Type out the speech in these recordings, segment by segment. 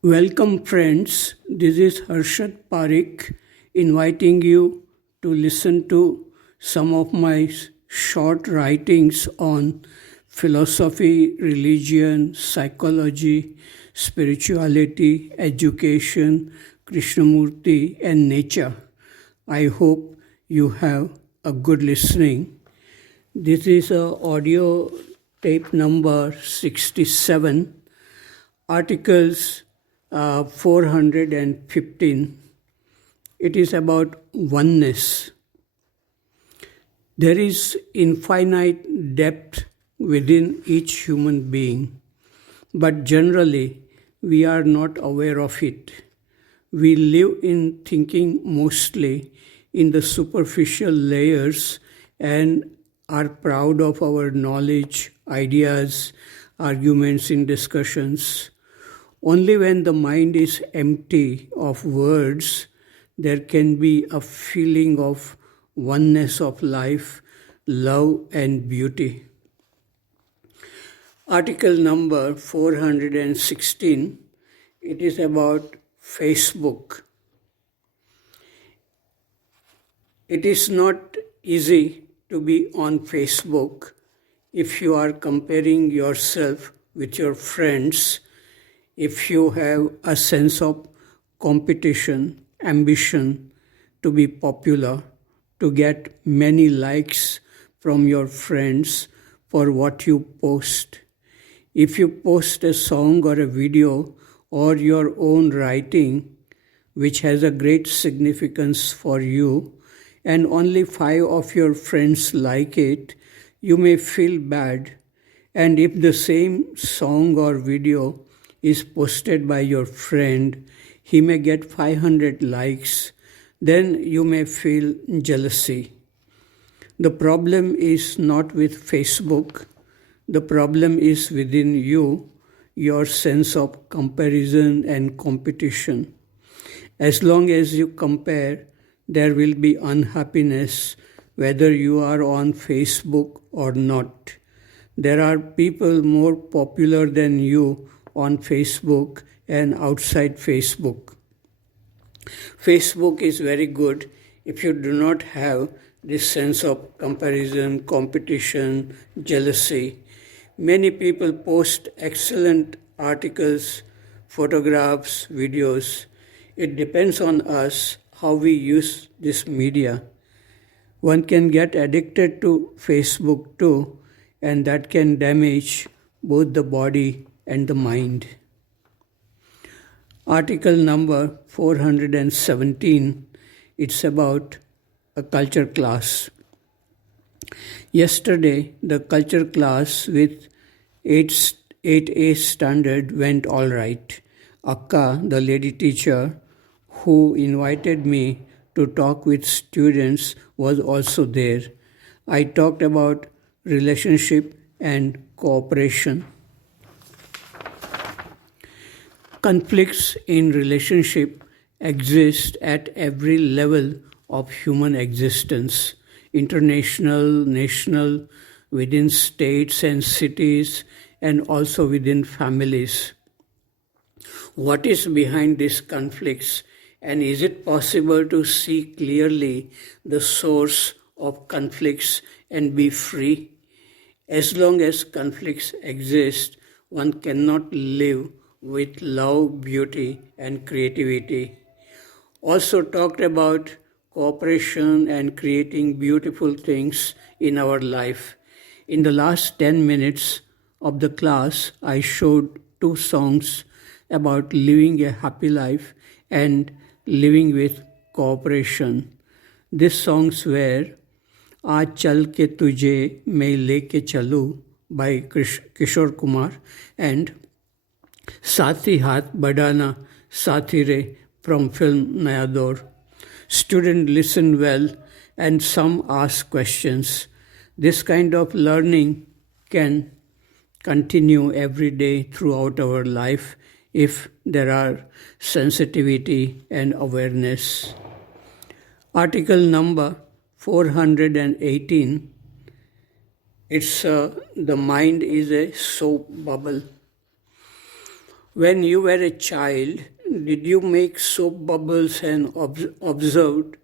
Welcome, friends. This is Harshad Parik inviting you to listen to some of my short writings on philosophy, religion, psychology, spirituality, education, Krishnamurti, and nature. I hope you have a good listening. This is audio tape number 67, articles 415. It is about oneness. There is infinite depth within each human being, but generally we are not aware of it. We live in thinking mostly in the superficial layers and are proud of our knowledge, ideas, arguments in discussions. Only when the mind is empty of words, there can be a feeling of oneness of life, love, and beauty. Article number 416, it is about Facebook. It is not easy to be on Facebook if you are comparing yourself with your friends, if you have a sense of competition, ambition to be popular, to get many likes from your friends for what you post. If you post a song or a video or your own writing, which has a great significance for you, and only 5 of your friends like it, you may feel bad. And if the same song or video is posted by your friend, he may get 500 likes, then you may feel jealousy. The problem is not with Facebook. The problem is within you, your sense of comparison and competition. As long as you compare, there will be unhappiness whether you are on Facebook or not. There are people more popular than you on Facebook and outside Facebook. Facebook is very good if you do not have this sense of comparison, competition, jealousy. Many people post excellent articles, photographs, videos. It depends on us how we use this media. One can get addicted to Facebook too, and that can damage both the body and the mind. Article number 417, it's about a culture class. Yesterday, the culture class with 8A standard went all right. Akka, the lady teacher, who invited me to talk with students, was also there. I talked about relationship and cooperation. Conflicts in relationship exist at every level of human existence, international, national, within states and cities, and also within families. What is behind these conflicts, and is it possible to see clearly the source of conflicts and be free? As long as conflicts exist, one cannot live with love, beauty, and creativity. Also talked about cooperation and creating beautiful things in our life. In the last 10 minutes of the class, I showed 2 songs about living a happy life and living with cooperation. These songs were Aaj Chal Ke Tujhe Main Leke Chalu by Kishore Kumar and Saathi Haath Badhana Saathi Re from film Naya Daur. Students listen well and some ask questions. This kind of learning can continue every day throughout our life if there are sensitivity and awareness. Article number 418, it's the mind is a soap bubble. When you were a child, did you make soap bubbles and observed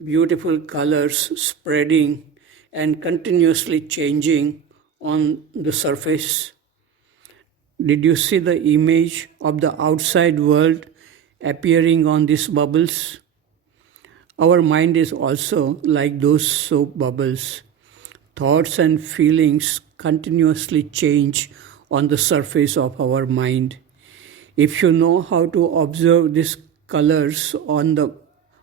beautiful colors spreading and continuously changing on the surface? Did you see the image of the outside world appearing on these bubbles? Our mind is also like those soap bubbles. Thoughts and feelings continuously change on the surface of our mind. If you know how to observe these colors on the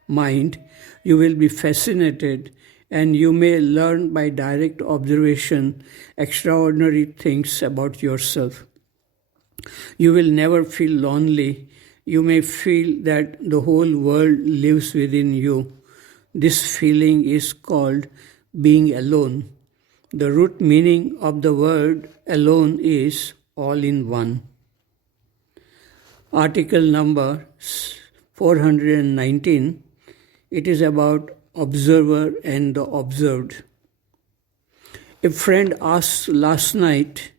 mind, you will be fascinated and you may learn by direct observation extraordinary things about yourself. You will never feel lonely. You may feel that the whole world lives within you. This feeling is called being alone. The root meaning of the word alone is all in one. Article number 419. It is about observer and the observed. A friend asked last night,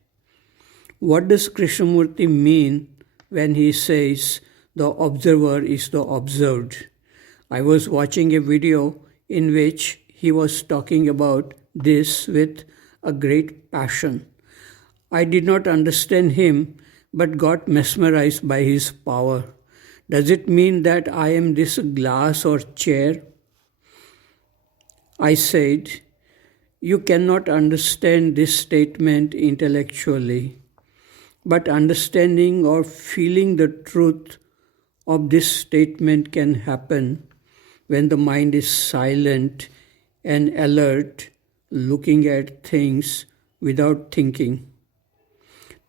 what does Krishnamurti mean when he says the observer is the observed? I was watching a video in which he was talking about this with a great passion. I did not understand him but got mesmerized by his power. Does it mean that I am this glass or chair? I said, you cannot understand this statement intellectually, but understanding or feeling the truth of this statement can happen when the mind is silent and alert, looking at things without thinking.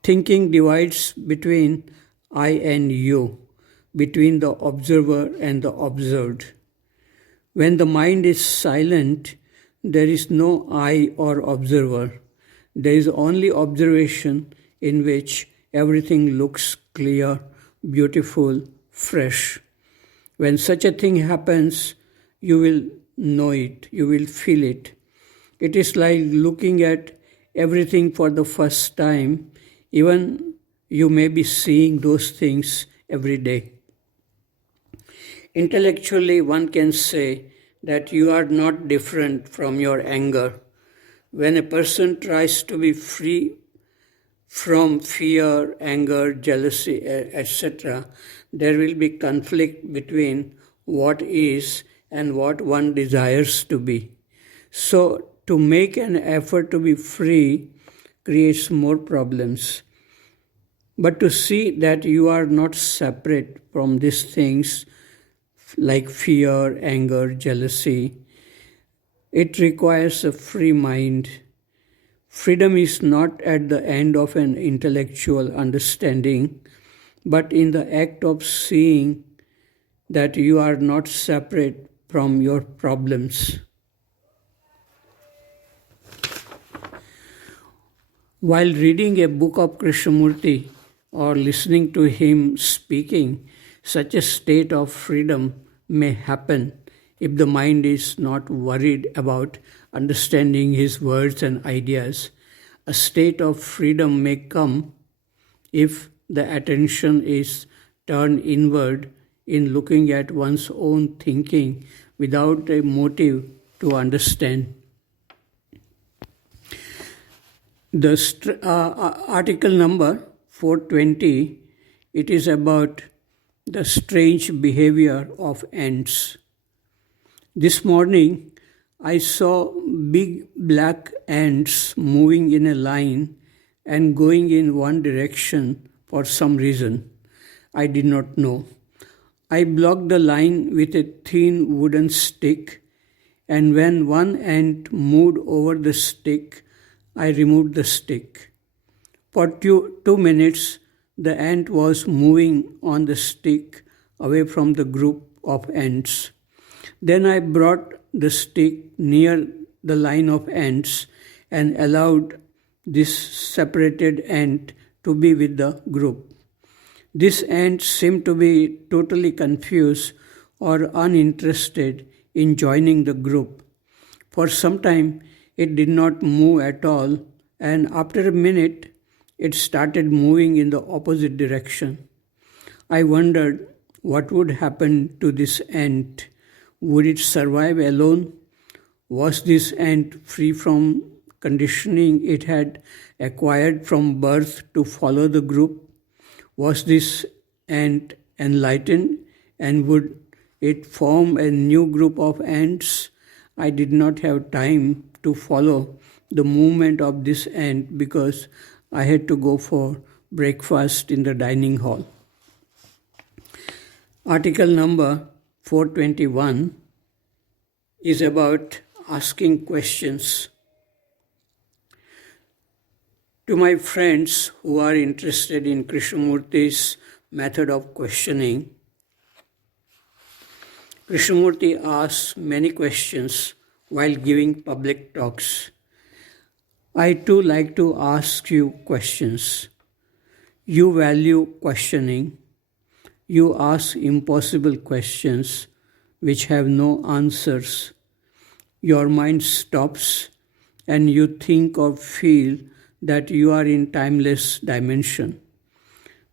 Thinking divides between I and you, between the observer and the observed. When the mind is silent, there is no I or observer. There is only observation in which everything looks clear, beautiful, fresh. When such a thing happens, you will know it, you will feel it. It is like looking at everything for the first time. Even you may be seeing those things every day. Intellectually, one can say that you are not different from your anger. When a person tries to be free from fear, anger, jealousy, etc., there will be conflict between what is and what one desires to be. So, to make an effort to be free creates more problems. But to see that you are not separate from these things like fear, anger, jealousy, it requires a free mind. Freedom is not at the end of an intellectual understanding, but in the act of seeing that you are not separate from your problems. While reading a book of Krishnamurti or listening to him speaking, such a state of freedom may happen if the mind is not worried about understanding his words and ideas. A state of freedom may come if the attention is turned inward in looking at one's own thinking without a motive to understand. The article number 420, it is about the strange behavior of ants. This morning, I saw big black ants moving in a line and going in one direction for some reason. I did not know. I blocked the line with a thin wooden stick, and when one ant moved over the stick, I removed the stick. For 2 minutes, the ant was moving on the stick away from the group of ants. Then I brought the stick near the line of ants and allowed this separated ant to be with the group. This ant seemed to be totally confused or uninterested in joining the group. For some time, it did not move at all, and after a minute, it started moving in the opposite direction. I wondered what would happen to this ant. Would it survive alone? Was this ant free from conditioning it had acquired from birth to follow the group? Was this ant enlightened, and would it form a new group of ants? I did not have time to follow the movement of this ant because I had to go for breakfast in the dining hall. Article number 421 is about asking questions. To my friends who are interested in Krishnamurti's method of questioning, Krishnamurti asks many questions while giving public talks. I too like to ask you questions. You value questioning. You ask impossible questions which have no answers. Your mind stops and you think or feel that you are in timeless dimension.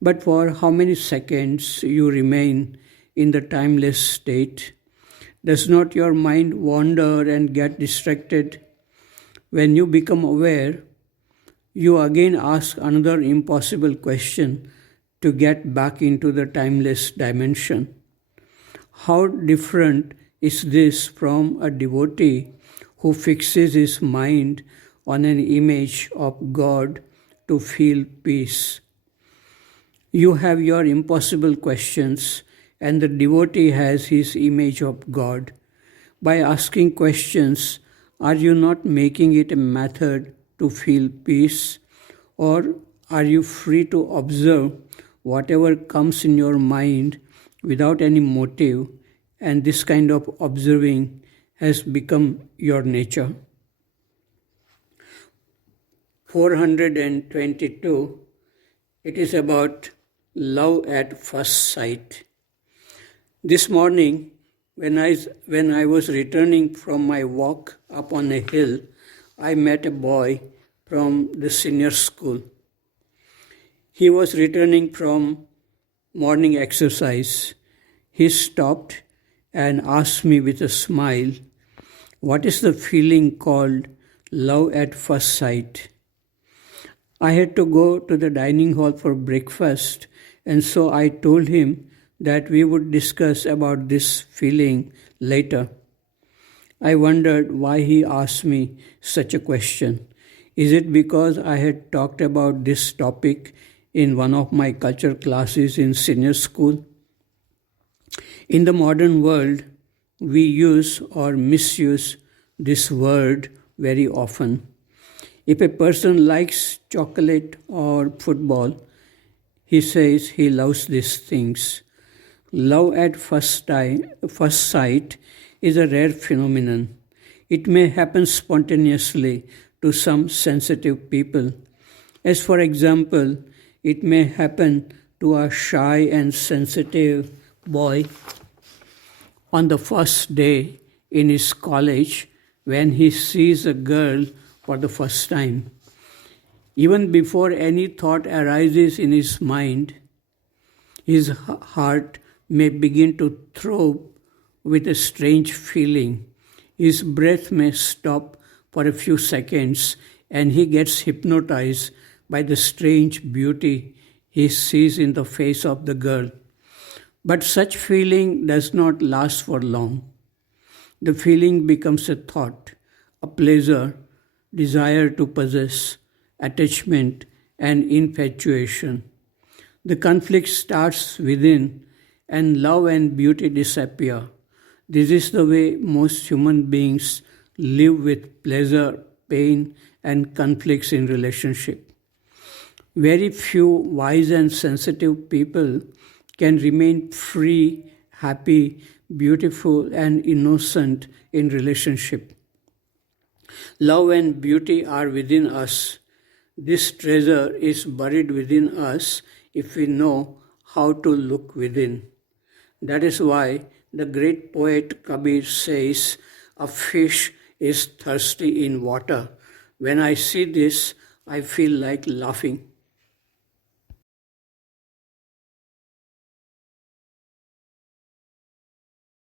But for how many seconds you remain in the timeless state? Does not your mind wander and get distracted? When you become aware, you again ask another impossible question to get back into the timeless dimension. How different is this from a devotee who fixes his mind on an image of God to feel peace? You have your impossible questions, and the devotee has his image of God. By asking questions, are you not making it a method to feel peace? Or are you free to observe whatever comes in your mind without any motive, and this kind of observing has become your nature? 422, it is about love at first sight. This morning, when I was returning from my walk up on a hill, I met a boy from the senior school. He was returning from morning exercise. He stopped and asked me with a smile, "What is the feeling called love at first sight?" I had to go to the dining hall for breakfast, and so I told him that we would discuss about this feeling later. I wondered why he asked me such a question. Is it because I had talked about this topic in one of my culture classes in senior school? In the modern world, we use or misuse this word very often. If a person likes chocolate or football, he says he loves these things. Love at first sight is a rare phenomenon. It may happen spontaneously to some sensitive people. As for example, it may happen to a shy and sensitive boy on the first day in his college when he sees a girl for the first time. Even before any thought arises in his mind, his heart may begin to throb with a strange feeling. His breath may stop for a few seconds and he gets hypnotized by the strange beauty he sees in the face of the girl. But such feeling does not last for long. The feeling becomes a thought, a pleasure, desire to possess, attachment, and infatuation. The conflict starts within, and love and beauty disappear. This is the way most human beings live, with pleasure, pain, and conflicts in relationship. Very few wise and sensitive people can remain free, happy, beautiful, and innocent in relationship. Love and beauty are within us. This treasure is buried within us if we know how to look within. That is why the great poet Kabir says, "A fish is thirsty in water. When I see this, I feel like laughing."